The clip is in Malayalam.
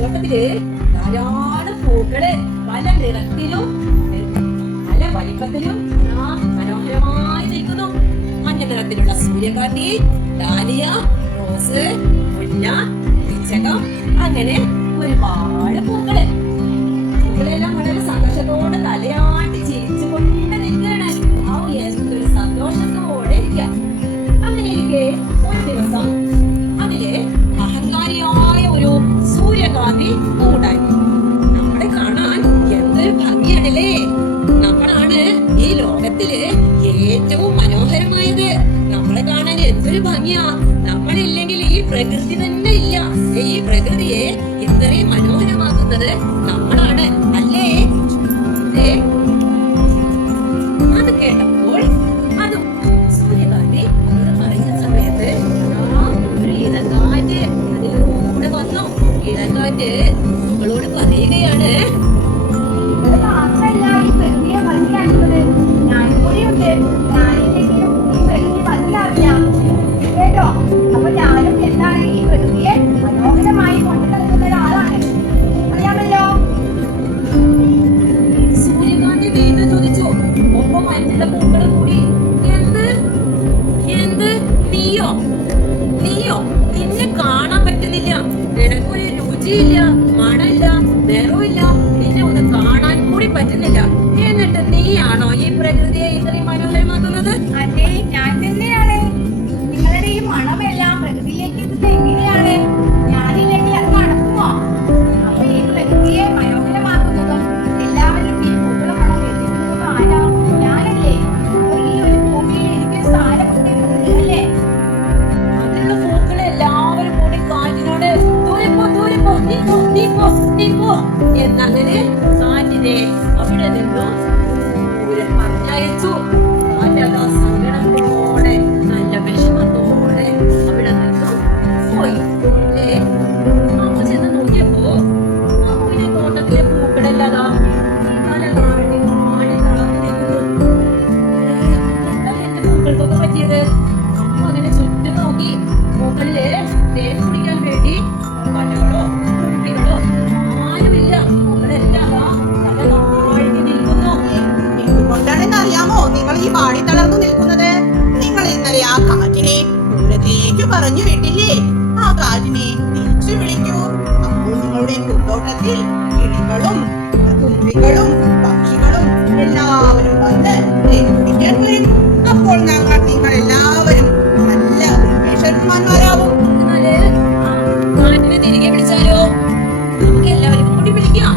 പൂന്തോട്ടത്തില് ധാരാളം പൂക്കള് പല നിറത്തിലും പല വലിപ്പത്തിലും മനോഹരമായി നിൽക്കുന്നു. മഞ്ഞ നിറത്തിലുള്ള സൂര്യകാന്തി, ഡാലിയ, റോസ്, മുല്ല, പിച്ചകം, അങ്ങനെ ഒരുപാട് പൂക്കള്. പൂക്കളെല്ലാം വളരെ സന്തോഷത്തോടെ തലയാട്ടി ചിരിച്ചുകൊണ്ട് നിൽക്കുകയാണ്. എന്തൊരു സന്തോഷത്തോടെ ഇരിക്കാം. അങ്ങനെ ഇരിക്കെ ഒരു ദിവസം അതില് അഹങ്കാരിയായ ഒരു സൂര്യകാന്തി ഉണ്ടായി. നമ്മളെ കാണാൻ എന്തൊരു ഭംഗിയാണല്ലേ. നമ്മളാണ് ഈ ലോകത്തില് ഏറ്റവും മനോഹരമായത്. നമ്മളെ കാണാൻ എന്തൊരു ഭംഗിയാ. നമ്മളില്ലെങ്കിൽ ഈ പ്രകൃതി തന്നെ ഇല്ല. ഈ പ്രകൃതിയെ ഇത്രയും മനോഹരമാക്കുന്നത് നമ്മളാണ്, അല്ലേ? അത് കേട്ടപ്പോൾ അത് സൂര്യകാന്തി അവരോട് പറഞ്ഞ സമയത്ത് ഒരു ഇടങ്കാറ്റ് അതിലൂടെ വന്നു. ഇടങ്കാറ്റ് നമ്മളോട് പറയുകയാണ്, സൂര്യകാന്തി വീണ്ടും ചോദിച്ചു. ഒപ്പം മറ്റുള്ള പൂക്കൾ കൂടി, എന്ത് നീയോ നിന്നെ കാണാൻ പറ്റുന്നില്ല, നിനക്കൊരു രുചിയില്ല, മണമില്ല, നിറമില്ല, നിന്നെ ഒന്ന് കാണാൻ കൂടി പറ്റുന്നില്ല. എന്നിട്ട് നീയാണോ ഈ പ്രകൃതിയെ ഇത്രയും മനോഹരമാക്കുന്നത്? അതെ, ഞാൻ തന്നെയാണ്. നിങ്ങളുടെ ഈ മണമെല്ലാം പ്രകൃതിയിലേക്ക് എങ്ങനെയാണ്? ഞാനില്ലെങ്കിൽ അത് നടക്കുമോ? അപ്പൊ ഈ പ്രകൃതിയെ മനോഹരമാക്കുന്നതും എല്ലാവരും ഈ പൂക്കള മണം എത്തിക്കുന്നതും ആരാ? ഞാനല്ലേ? അപ്പൊ ഈ ഒരു ഭൂമിയിൽ എനിക്ക് സ്ഥാനമുണ്ട്, അല്ലേ? അതിലുള്ള പൂക്കളെ എല്ലാവരും കൂടി കാറ്റിനോട് നീപ്പോ എന്നങ്ങനെ കാറ്റിനെ അവിടെ നിന്നും പറഞ്ഞയച്ചു. കാറ്റതാ സങ്കടത്തോടെ നല്ല വിഷമത്തോടെ അവിടെ നിന്നും പോയി. അമ്മ ചെന്ന് നോക്കിയപ്പോ അമ്മിനെ തോട്ടത്തിലെ പൂക്കളല്ലാതാ പല നാടി തളർന്നു നിൽക്കുന്നു. എന്താ എന്റെ പൂക്കൾക്കൊക്കെ പറ്റിയത്? അമ്മ അങ്ങനെ ചുറ്റും നോക്കി. പൂക്കളില് തേൻ കുടിക്കാൻ വേണ്ടി കടകളോ കുട്ടികളോ ആരുമില്ല. പൂക്കളെല്ലാം തല താഴ്ത്തി നിൽക്കുന്നു. എന്തുകൊണ്ടാണെന്ന് അറിയാമോ നിങ്ങൾ ഈ പാടി തളർന്നു നിൽക്കുന്നത്? നിങ്ങൾ ഇന്നലെ ആ കാറ്റിനെ ദൂരത്തേക്ക് പറഞ്ഞു വിട്ടില്ലേ? ആ കാറ്റിനെ തിരിച്ചു വിളിക്കൂ. അപ്പോൾ നിങ്ങളുടെ പൂന്തോട്ടത്തിൽ കിളികളും തുമ്പികളും പക്ഷികളും എല്ലാവരും വന്ന് തേൻ കുടിക്കാൻ വരും. അപ്പോൾ നിങ്ങൾ എല്ലാവരും നല്ല ഉന്മേഷന്മാരാകും. കാറ്റിനെ തിരികെ വിളിച്ചാലോ? നമുക്ക് എല്ലാവരും കൂടി വിളിക്കാം.